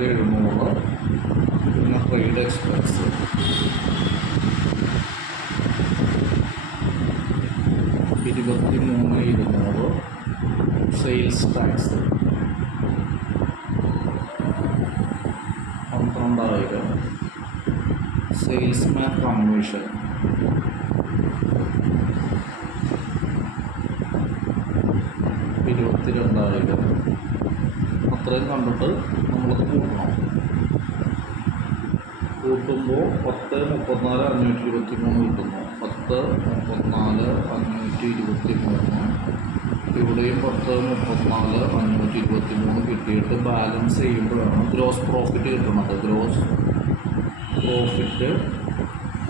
1700, പിന്നെ trade expense 23,200, sales tax 12,000, salesman commission 22,000. അത്രയും കണ്ടിട്ട് നമ്മളത് കൂട്ടണം. കൂട്ടുമ്പോൾ 10,34,523 കിട്ടുന്നു. 10,34,523. ഇവിടെയും 10,34,523 കിട്ടിയിട്ട് ബാലൻസ് ചെയ്യുമ്പോഴാണ് ഗ്രോസ് പ്രോഫിറ്റ് കിട്ടുന്നത്. Gross profit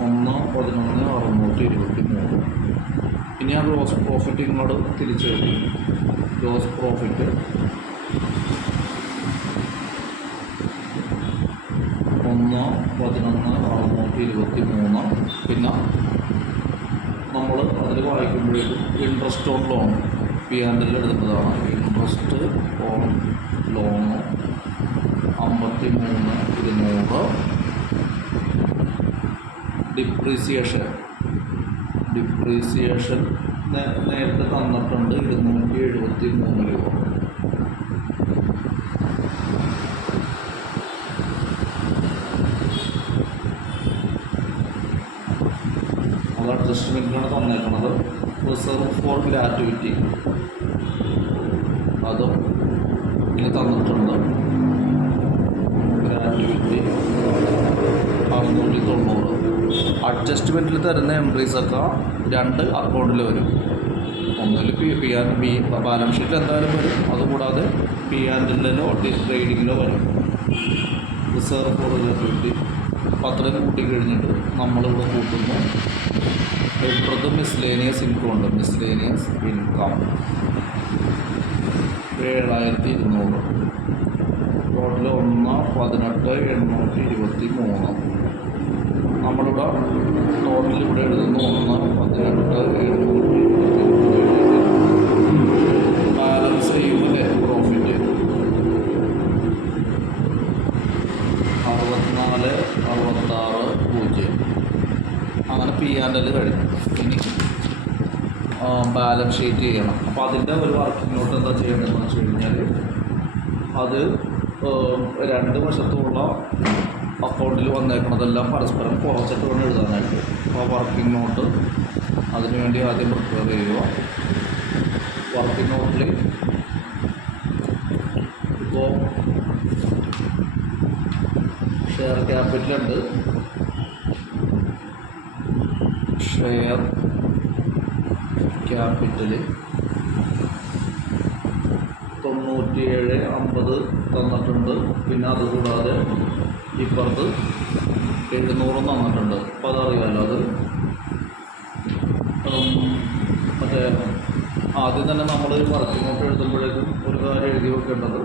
1,11,623. ഇനി ആ ഗ്രോസ് പ്രോഫിറ്റ് ഇങ്ങോട്ട് തിരിച്ചെഴുതി. Gross profit 1,11,623. പിന്നെ നമ്മൾ അതിൽ വായിക്കുമ്പോഴേക്കും ഇൻട്രസ്റ്റ് ഓൺ ലോൺ P&L എടുക്കുന്നതാണ്. Interest on loan 53,200. ഡിപ്രീസിയേഷൻ നേരത്തെ തന്നിട്ടുണ്ട് 273 രൂപ. അത് അഡ്ജസ്റ്റ്മെൻറ്റിനാണ് തന്നേക്കുന്നത്. റിസർവ് ഫോർ ഗ്രാറ്റുവിറ്റി അതും ഇനി തന്നിട്ടുണ്ട്. ഗ്രാറ്റുവിറ്റി 690. അഡ്ജസ്റ്റ്മെൻറ്റിൽ തരുന്ന എൻട്രീസൊക്കെ 2 അക്കൗണ്ടിൽ വരും. ഒന്നിൽ ബാലൻസ് ഷീറ്റിൽ എന്തായാലും വരും. അതുകൂടാതെ P&L'ലോ ട്രേഡിങ്ങിലോ വരും. റിസർവ് ഫോർ ഗ്രാറ്റുവിറ്റി അത്രയും കൂട്ടി കഴിഞ്ഞിട്ട് നമ്മളിവിടെ കൂട്ടുന്നു. ഇപ്പുറത്ത് മിസ്ലേനിയസ് ഇൻകം ഉണ്ട്. Miscellaneous income 7,200. ടോട്ടൽ 1,18,823. നമ്മളിവിടെ ടോട്ടൽ ഇവിടെ എഴുതുന്നു 1,18,723. ബാലൻസ് ചെയ്യുമ്പോൾ നെറ്റ് പ്രോഫിറ്റ് 64,66,0. അങ്ങനെ P&L കഴിഞ്ഞു. ഇനി ബാലൻസ് ഷീറ്റ് ചെയ്യണം. അപ്പോൾ അതിൻ്റെ ഒരു വർക്കിംഗ് നോട്ട് എന്താ ചെയ്യേണ്ടതെന്ന് വെച്ച് കഴിഞ്ഞാൽ അത് 2 വശത്തുമുള്ള അക്കൗണ്ടിൽ വന്നേക്കുന്നതെല്ലാം പരസ്പരം കുറച്ചിട്ട് വേണം എഴുതാനായിട്ട്. അപ്പോൾ വർക്കിംഗ് നോട്ട് അതിനുവേണ്ടി ആദ്യം പ്രിപ്പയർ ചെയ്യുക. വർക്കിംഗ് നോട്ടിൽ ഇപ്പോൾ ഷെയർ ക്യാപിറ്റലുണ്ട്. ഷെയർ ക്യാപിറ്റൽ 97,50 തന്നിട്ടുണ്ട്. പിന്നെ അതുകൂടാതെ ഇപ്പുറത്ത് 700 തന്നിട്ടുണ്ട്. അപ്പോൾ അതറിയാമല്ലോ. അത് മറ്റേ ആദ്യം തന്നെ നമ്മൾ വർക്കിംഗ് നോട്ട് എഴുതുമ്പോഴേക്കും ഒരു കാര്യം എഴുതി വെക്കേണ്ടത്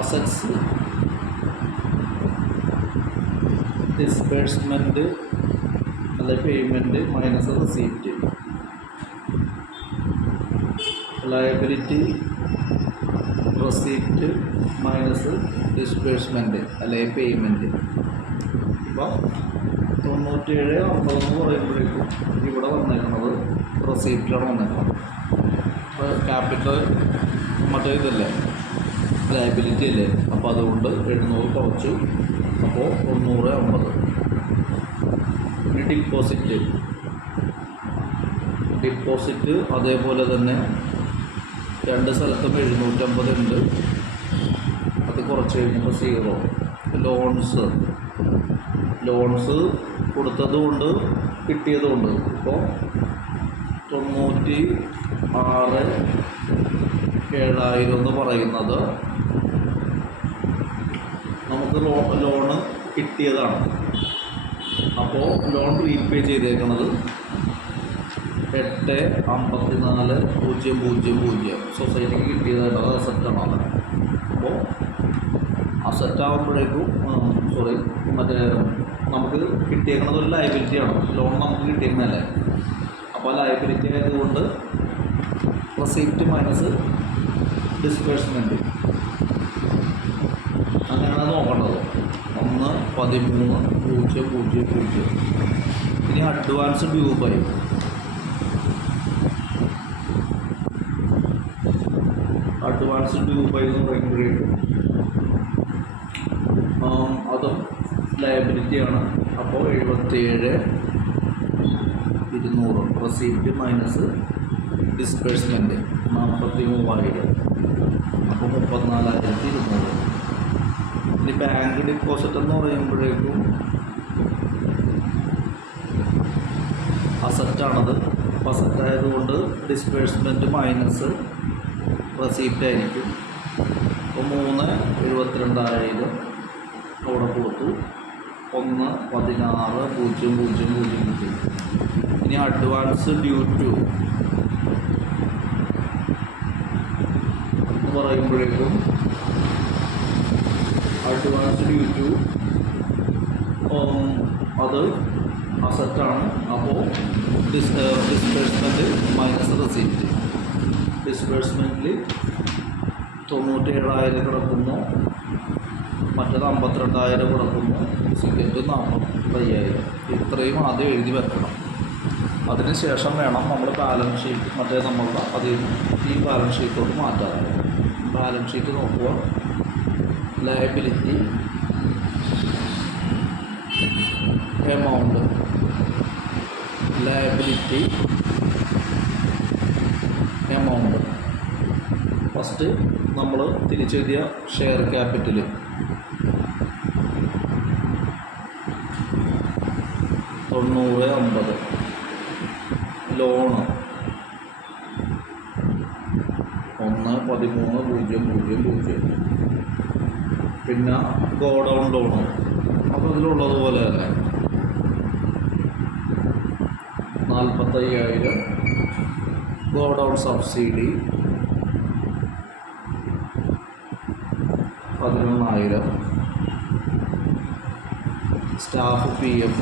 അസറ്റ്സ് ഡിസ്ബേഴ്സ്മെൻറ്റ് അല്ലെ payment minus receipt. Liability receipt minus disbursement അല്ലെ പേയ്മെൻറ്റ്. ഇപ്പോൾ 97,50 എന്ന് പറയുമ്പോഴേക്കും ഇവിടെ വന്നേക്കുന്നത് റെസീപ്റ്റിലാണ് വന്നേക്കുന്നത്. അപ്പോൾ ക്യാപിറ്റൽ മറ്റേ ഇതല്ലേ ലയബിലിറ്റി അല്ലേ. അപ്പോൾ അതുകൊണ്ട് 700 കുറച്ചു. അപ്പോൾ 950. ഇനി ഡിപ്പോസിറ്റ് അതേപോലെ തന്നെ 2 സ്ഥലത്തും 750 ഉണ്ട്. അത് കുറച്ച് കഴിഞ്ഞപ്പോൾ 0. ലോൺസ് കൊടുത്തതുകൊണ്ട് കിട്ടിയതുകൊണ്ട് ഇപ്പോൾ 96,700 എന്ന് പറയുന്നത് നമുക്ക് ലോണ് കിട്ടിയതാണ്. അപ്പോൾ ലോൺ റീപേ ചെയ്തേക്കുന്നത് 854,000 സൊസൈറ്റിക്ക് കിട്ടിയതായിട്ട് അത് അസറ്റാണ്. അപ്പോൾ അസറ്റാകുമ്പോഴേക്കും മറ്റേ നമുക്ക് കിട്ടിയേക്കുന്നത് ഒരു ലയബിലിറ്റിയാണ്. ലോൺ നമുക്ക് കിട്ടിയേക്കുന്നതല്ലേ. അപ്പോൾ ആ ലയബിലിറ്റി ആയതുകൊണ്ട് റെസിപ്റ്റ് മൈനസ് ഡിസ്ബേഴ്സ്മെൻറ്റ് അങ്ങനെയാണ് നോക്കേണ്ടത്. 1,13,000. ഇനി അഡ്വാൻസ് ഡ്യൂ ബൈ എന്ന് പറയുമ്പോഴേക്കും അതും ലയബിലിറ്റിയാണ്. അപ്പോൾ 77,200 റെസിപ്റ്റ് മൈനസ് ഡിസ്ബേഴ്സ്മെൻറ്റ് 43,000. അപ്പോൾ 34,200. ഇനി ബാങ്ക് ഡിപ്പോസിറ്റ് എന്ന് പറയുമ്പോഴേക്കും അസറ്റാണത്. അസറ്റായതുകൊണ്ട് ഡിസ്ബേഴ്സ്മെൻറ്റ് മൈനസ് റെസിപ്റ്റ് ആയിരിക്കും. അപ്പോൾ 3,72,000 അവിടെ കൊടുത്തു. 1,16,000 കിട്ടി. ഇനി അഡ്വാൻസ് ഡ്യൂ ടു എന്ന് പറയുമ്പോഴേക്കും അഡ്വാൻസ് ഡ്യൂ ടു അത് അസറ്റാണ്. അപ്പോൾ ഡിസ്ബേഴ്സ്മെൻറ്റ് മൈനസ് റെസിപ്റ്റ്. ഡിസ്ബേഴ്സ്മെൻറ്റിൽ 97,000 കിടക്കുന്നു, മറ്റേത് 52,000 കിടക്കുന്നു. സിഗരറ്റ് 45,000. ഇത്രയും ആദ്യം എഴുതി വെക്കണം. അതിനുശേഷം വേണം നമ്മൾ ബാലൻസ് ഷീറ്റ് നമ്മളുടെ ഈ ബാലൻസ് ഷീറ്റോട്ട് മാറ്റാറ്. ബാലൻസ് ഷീറ്റ് നോക്കുക. Liability amount, liability amount. First നമ്മൾ തിരിച്ചെഴുതിയ ഷെയർ ക്യാപിറ്റൽ 90,50. ലോണ് 1,13,000. പിന്നെ ഗോഡൗൺ ലോണ് അപ്പോൾ ഇതിലുള്ളതുപോലെ തന്നെ 45,000. Godown subsidy 11,000. Staff PF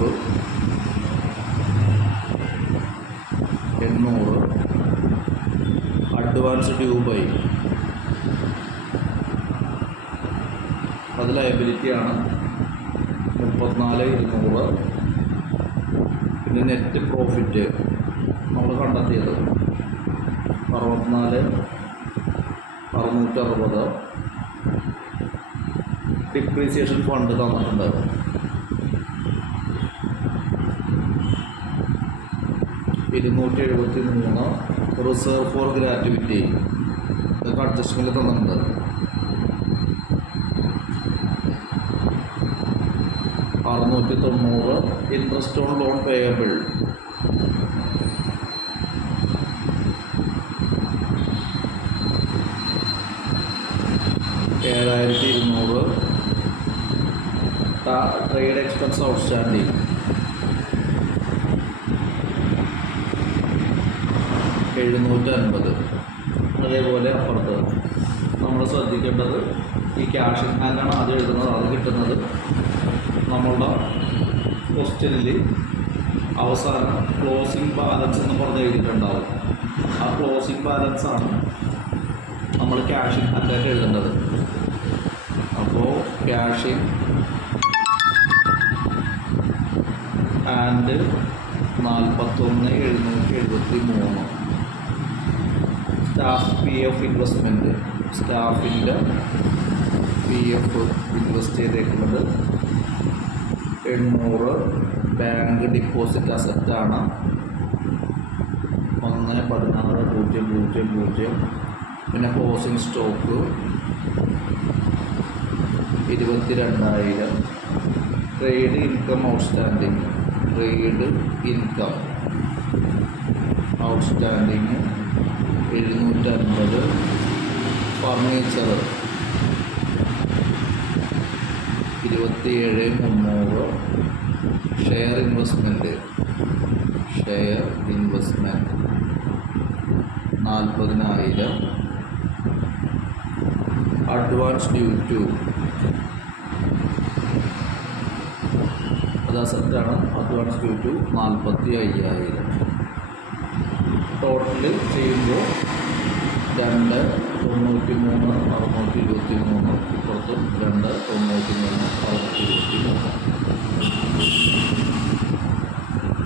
800. Advance due by അത് ലയബിലിറ്റിയാണ് 34,200. പിന്നെ നെറ്റ് പ്രോഫിറ്റ് നമ്മൾ കണ്ടെത്തിയത് 64,660. ഡിപ്രീസിയേഷൻ ഫണ്ട് തന്നിട്ടുണ്ട് 273. റിസർവ് ഫോർ ഗ്രാറ്റുവിറ്റി ഇതൊക്കെ അഡ്ജസ്റ്റ്മെൻറ്റ് തന്നിട്ടുണ്ട്. 690. Interest on loan payable 7,200. Trade expense outstanding 750. അതേപോലെ അപ്പുറത്ത് നമ്മൾ ശ്രദ്ധിക്കേണ്ടത് ഈ ക്യാഷ് ഇൻ ഹാൻഡാണ് ആദ്യം എഴുതുന്നത്. അത് കിട്ടുന്നത് നമ്മളുടെ ക്വസ്റ്റ്യനിൽ അവസാനം ക്ലോസിംഗ് ബാലൻസ് എന്ന് പറഞ്ഞ് എഴുതിയിട്ടുണ്ടാവും. ആ ക്ലോസിംഗ് ബാലൻസാണ് നമ്മൾ ക്യാഷ് ഇൻ ഹാൻഡായിട്ട് എഴുതേണ്ടത്. അപ്പോൾ cash in hand 41,773. Staff PF investment, സ്റ്റാഫിൻ്റെ PF ഇൻവെസ്റ്റ് ചെയ്തേക്കുന്നത് 800. ബാങ്ക് ഡിപ്പോസിറ്റ് അസറ്റാണ് 1,16,000. പിന്നെ closing stock 22,000. Trade income outstanding, trade income outstanding 750. Furniture 27,300. Share investment share investment 40,000. Advance due to അത് അസറ്റാണ്. Advance due to 45,000. ടോട്ടൽ ചെയ്യുമ്പോൾ 2,93,623 ഇപ്പുറത്തും 2,93,623.